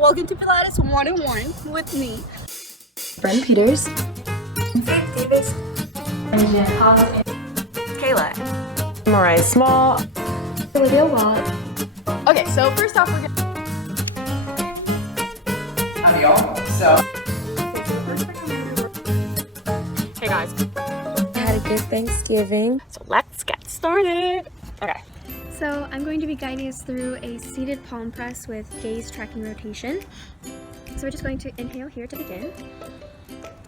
Welcome to Pilates 101 with me, Bren Peters, Faith Davis, Andrea, Kayla, Mariah Small, Olivia Watt. Okay, so first off we're gonna... Howdy y'all. Hey guys. Had a good Thanksgiving. So let's get started. Okay. So I'm going to be guiding us through a seated palm press with gaze tracking rotation. So we're just going to inhale here to begin.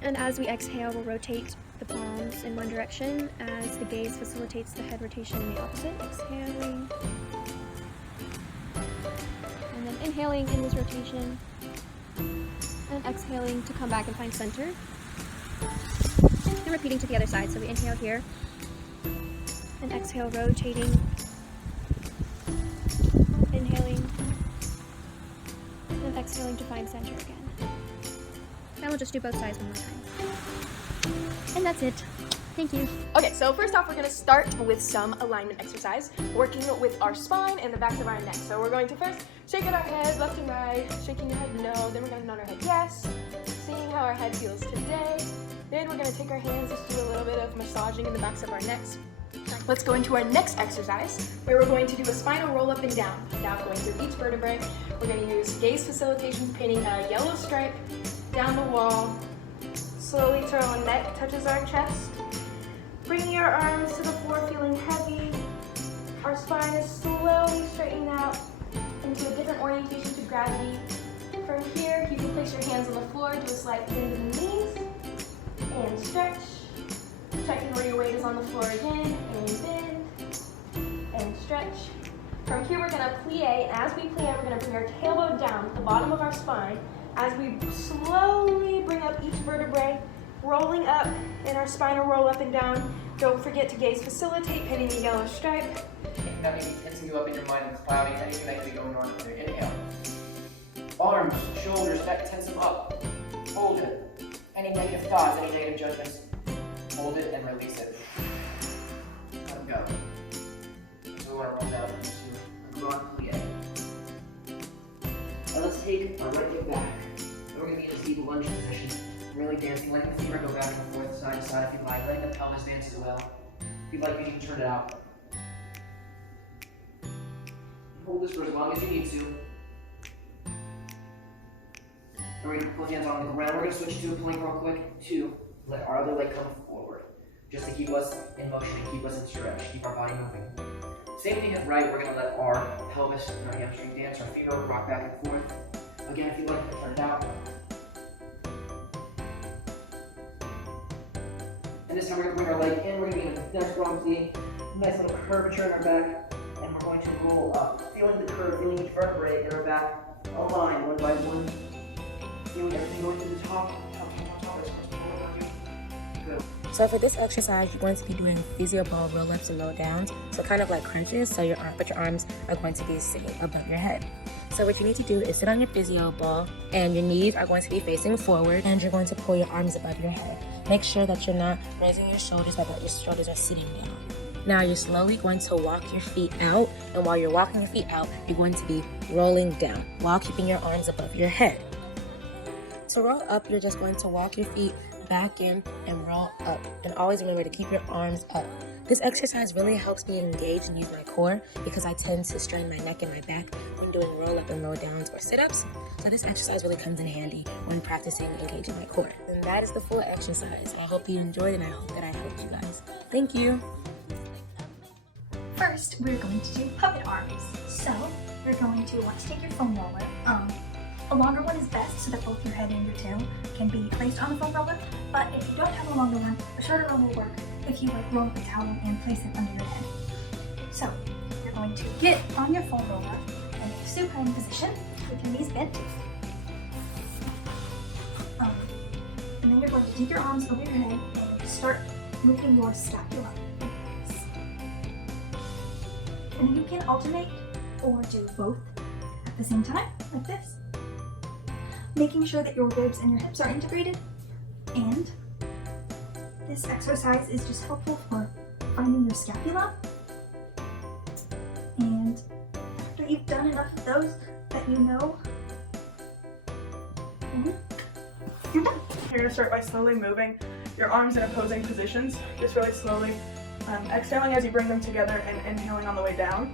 And as we exhale, we'll rotate the palms in one direction as the gaze facilitates the head rotation in the opposite. Exhaling. And then inhaling in this rotation. And exhaling to come back and find center. And repeating to the other side. So we inhale here. And exhale, rotating. Inhaling and exhaling to find center again. And we'll just do both sides one more time. And that's it. Thank you. Okay, so first off we're gonna start with some alignment exercise, working with our spine and the backs of our neck. So we're going to first shake out our head left and right, shaking your head no, then we're gonna nod our head yes, seeing how our head feels today. Then we're gonna take our hands, just do a little bit of massaging in the backs of our necks. Let's go into our next exercise, where we're going to do a spinal roll up and down. Now going through each vertebrae, we're going to use gaze facilitation, painting a yellow stripe down the wall. Slowly till our neck touches our chest. Bringing your arms to the floor, feeling heavy. Our spine is slowly straightening out into a different orientation to gravity. From here, you can place your hands on the floor, do a slight bend in the knees, and stretch. Checking where your weight is on the floor again, and bend, and stretch. From here we're going to plie, and as we plie, we're going to bring our tailbone down to the bottom of our spine as we slowly bring up each vertebrae, rolling up in our spinal roll up and down. Don't forget to gaze facilitate, pinning the yellow stripe. If that may be tensing you up in your mind and clouding anything that could be going on up there. Inhale. Arms, shoulders, neck, tense them up. Hold it. Any negative thoughts, any negative judgments, hold it and release it. Let go. So we want to roll down into a grand plie. Now let's take our right leg back. We're going to be in a deep lunge position. Really dancing, letting the femur go back and forth, side to side if you like. Letting the pelvis dance as well. If you'd like, you can turn it out. Hold this for as long as you need to. We're going to put hands on the ground. We're going to switch to a plank real quick. 2. Let our other leg come forward, just to keep us in motion and keep us in stretch, keep our body moving. Same thing at right, we're going to let our pelvis and our hamstring dance, our femur rock back and forth. Again, if you like, you can turn it out. And this time we're going to bring our leg in, we're going to be in a nice long plie, nice little curvature in our back, and we're going to roll up, feeling the curve, feeling each vertebrae in our back, align one by one, feeling everything going to the top. So for this exercise, you're going to be doing physio ball roll-ups and roll-downs, so kind of like crunches, so your arms are going to be sitting above your head. So what you need to do is sit on your physio ball, and your knees are going to be facing forward, and you're going to pull your arms above your head. Make sure that you're not raising your shoulders, but that your shoulders are sitting down. Now you're slowly going to walk your feet out, and while you're walking your feet out, you're going to be rolling down while keeping your arms above your head. So roll up, you're just going to walk your feet back in and roll up, and always remember to keep your arms up. This exercise really helps me engage and use my core because I tend to strain my neck and my back when doing roll up and roll downs or sit-ups. So this exercise really comes in handy when practicing engaging my core. And that is the full exercise. I hope you enjoyed, and I hope that I helped you guys. Thank you. First, we're going to do puppet arms. So you're going to want to take your foam roller. A longer one is best so that both your head and your tail can be placed on the foam roller, but if you don't have a longer one, a shorter one will work if you roll up a towel and place it under your head. So you're going to get on your foam roller and supine position with your knees bent. And then you're going to take your arms over your head and start moving your scapula like this. And then you can alternate or do both at the same time, like this. Making sure that your ribs and your hips are integrated. And this exercise is just helpful for finding your scapula. And after you've done enough of those that you know You're gonna start by slowly moving your arms in opposing positions, just really slowly. Exhaling as you bring them together and inhaling on the way down.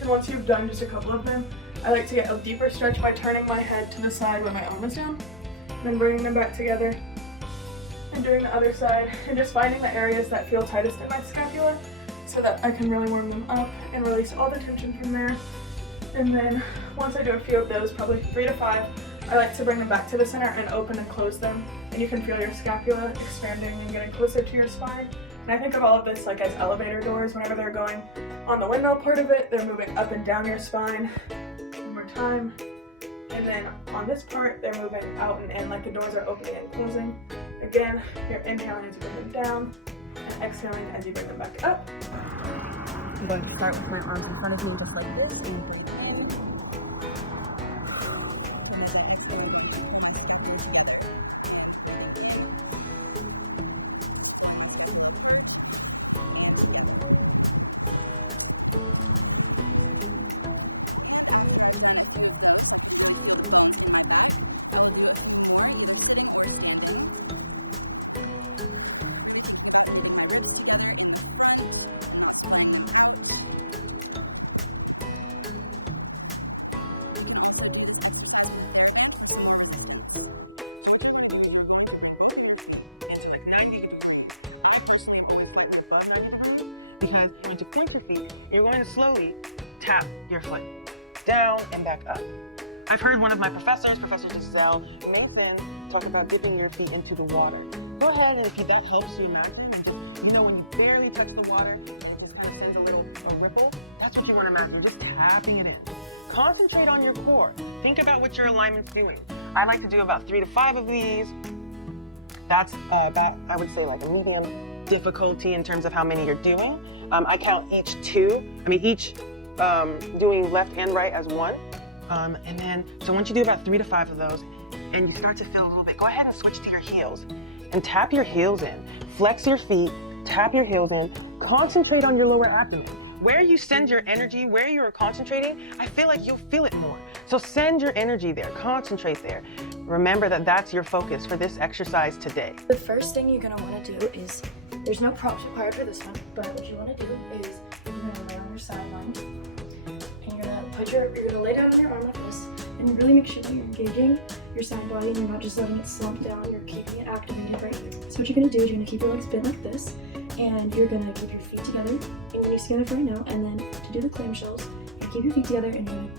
And once you've done just a couple of them, I like to get a deeper stretch by turning my head to the side when my arm is down, and then bringing them back together and doing the other side, and just finding the areas that feel tightest in my scapula so that I can really warm them up and release all the tension from there. And then once I do a few of those, probably 3 to 5, I like to bring them back to the center and open and close them, and you can feel your scapula expanding and getting closer to your spine. And I think of all of this like as elevator doors. Whenever they're going on the windmill part of it, they're moving up and down your spine. One more time. And then on this part, they're moving out and in like the doors are opening and closing. Again, you're inhaling as you bring them down and exhaling as you bring them back up. I'm going to start with my arms in front of me just like this. Because you're going to point your feet, you're going to slowly tap your foot down and back up. I've heard one of my professors, Professor Giselle Nathan, talk about dipping your feet into the water. Go ahead, and if that helps you imagine, you know, when you barely touch the water, it just kind of sends a little ripple. That's what you want to imagine, just tapping it in. Concentrate on your core. Think about what your alignment's doing. I like to do about 3 to 5 of these. That's about, I would say, like a medium difficulty in terms of how many you're doing. I count each doing left and right as one. And then, so once you do about 3 to 5 of those, and you start to feel a little bit, go ahead and switch to your heels and tap your heels in. Flex your feet, tap your heels in, concentrate on your lower abdomen. Where you send your energy, where you're concentrating, I feel like you'll feel it more. So send your energy there, concentrate there. Remember that that's your focus for this exercise today. The first thing you're gonna wanna do is, there's no props required for this one, but what you wanna do is you're gonna lay on your sideline, and you're gonna lay down on your arm like this, and really make sure that you're engaging your side body and you're not just letting it slump down, you're keeping it activated right here. So what you're gonna do is you're gonna keep your legs bent like this, and you're gonna keep your feet together and your knees together for right now, and then to do the clamshells, you keep your feet together and you're gonna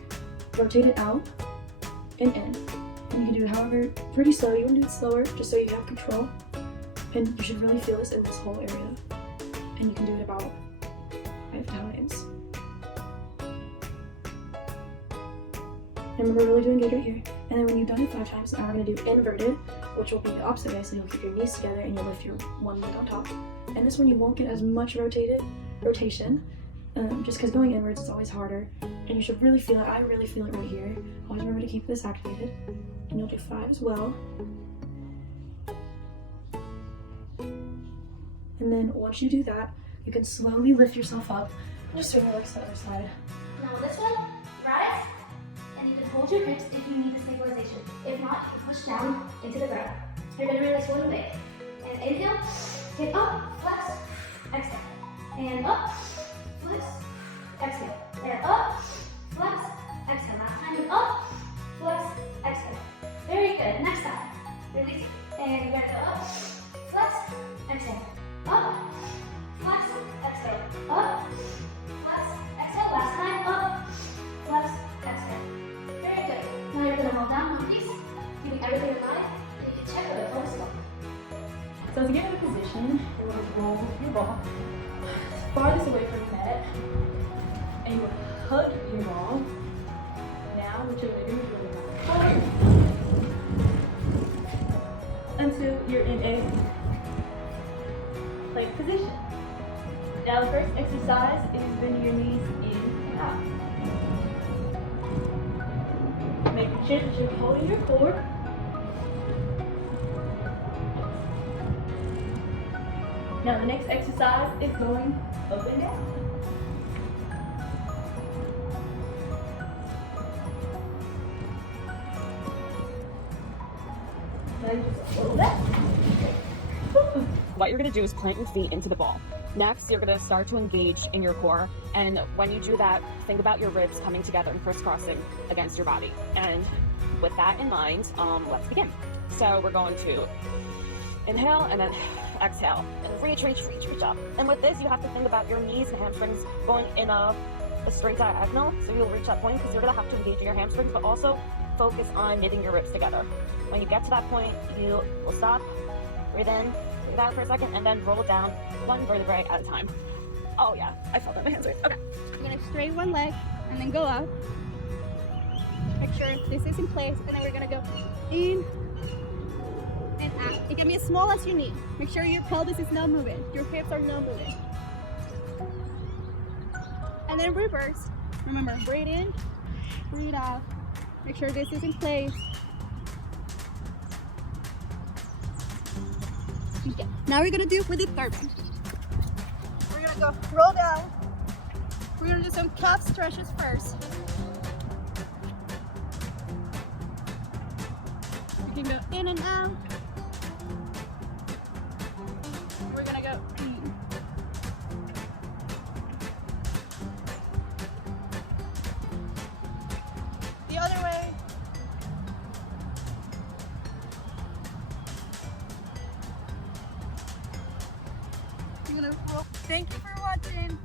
rotate it out and in. And you can do it however, pretty slow. You want to do it slower just so you have control. And you should really feel this in this whole area. And you can do it about 5 times. And remember, really to engage right here. And then when you've done it 5 times, now we're going to do inverted, which will be the opposite way. So you'll keep your knees together and you'll lift your one leg on top. And this one you won't get as much rotation, just because going inwards is always harder. And you should really feel it. I really feel it right here. Always remember to keep this activated. And you'll do 5 as well. And then once you do that, you can slowly lift yourself up. Just swing your legs to the other side. Now this one, rise, and you can hold your hips if you need the stabilization. If not, you can push down into the ground. You're gonna release one leg. And inhale, hip up, flex, exhale. And up, flex, exhale. And up, flex, exhale. Last time, and up, flex, exhale. Very good. Next time, release. And you're gonna go up, flex, exhale. Up, flex, exhale. Up, flex, exhale. Last time, up, flex, exhale. Very good. Now you're gonna roll down one piece, keeping everything in line, and you can check out the bonus one. So to get in a position, you're going to roll your ball farthest away from the net, and you will hug your ball. Now what you're going to do is you're going to forward until you're in a plank position. Now the first exercise is bending your knees in and out. Making sure that you're holding your core. Now the next exercise is going up and down. And just roll that. What you're gonna do is plant your feet into the ball. Next, you're gonna start to engage in your core. And when you do that, think about your ribs coming together and crisscrossing against your body. And with that in mind, let's begin. So we're going to inhale and then exhale. And reach up. And with this, you have to think about your knees and hamstrings going in a straight diagonal. So you'll reach that point because you're gonna have to engage in your hamstrings, but also focus on knitting your ribs together. When you get to that point, you will stop, breathe in, take it out for a second, and then roll down one vertebrae at a time. Oh yeah, I felt that my hands raised. Okay. We're gonna straighten one leg and then go up. Make sure this is in place, and then we're gonna go in and out. It can be as small as you need. Make sure your pelvis is not moving, your hips are not moving. And then reverse. Remember, breathe in, breathe out. Make sure this is in place. Okay. Now we're gonna do with the third one. We're gonna go roll down. We're gonna do some calf stretches first. We can go in and out. We're gonna go in. The other way. You're gonna roll. Thank you for watching.